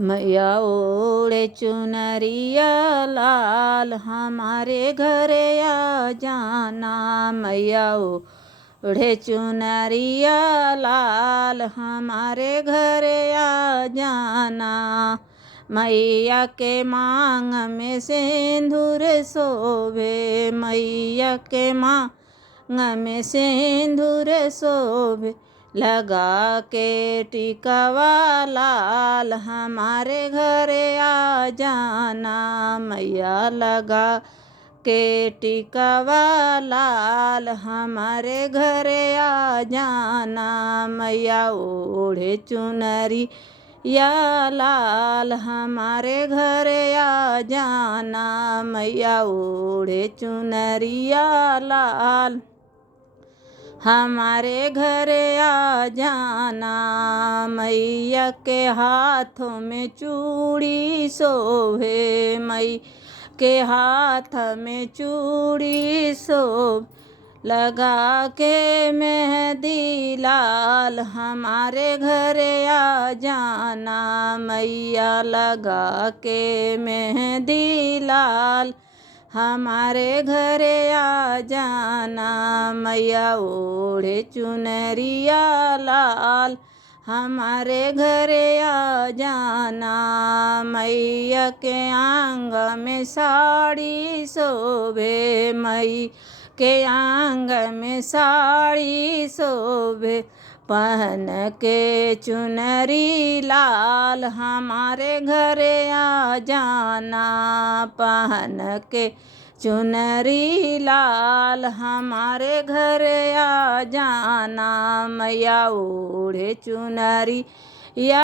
मैया ओढ़े चुनरिया लाल, हमारे घरे आ जाना। मैया ओढ़े चुनरिया लाल, हमारे घरे आ जाना। मैया के मांग में सिंदूर शोभे, मैया के मांग में सिंदूर शोभे। लगा के टिकावा लाल, हमारे घरे आ जाना। मैया लगा के टिकावा लाल, हमारे घरे आ जाना। मैया ओढ़े चुनरी या लाल, हमारे घरे आ जाना। मैया ओढ़े चुनरिया लाल, हमारे घरे आ जाना। मैया के हाथों में चूड़ी शोभे, मैया के हाथ में चूड़ी शोभे। लगा के मेहंदी लाल, हमारे घरे आ जाना। मैया लगा के मेहंदी लाल, हमारे घरे आ जाना। मैया ओढ़े चुनरिया लाल, हमारे घरे आ जाना। मैया के आंग में साड़ी शोभे, मैया के आंग में साड़ी शोभे। पहन के चुनरी लाल, हमारे घरे आ जाना। पहन के चुनरी लाल, हमारे घरे आ जाना। मैया ओढ़े चुनरी या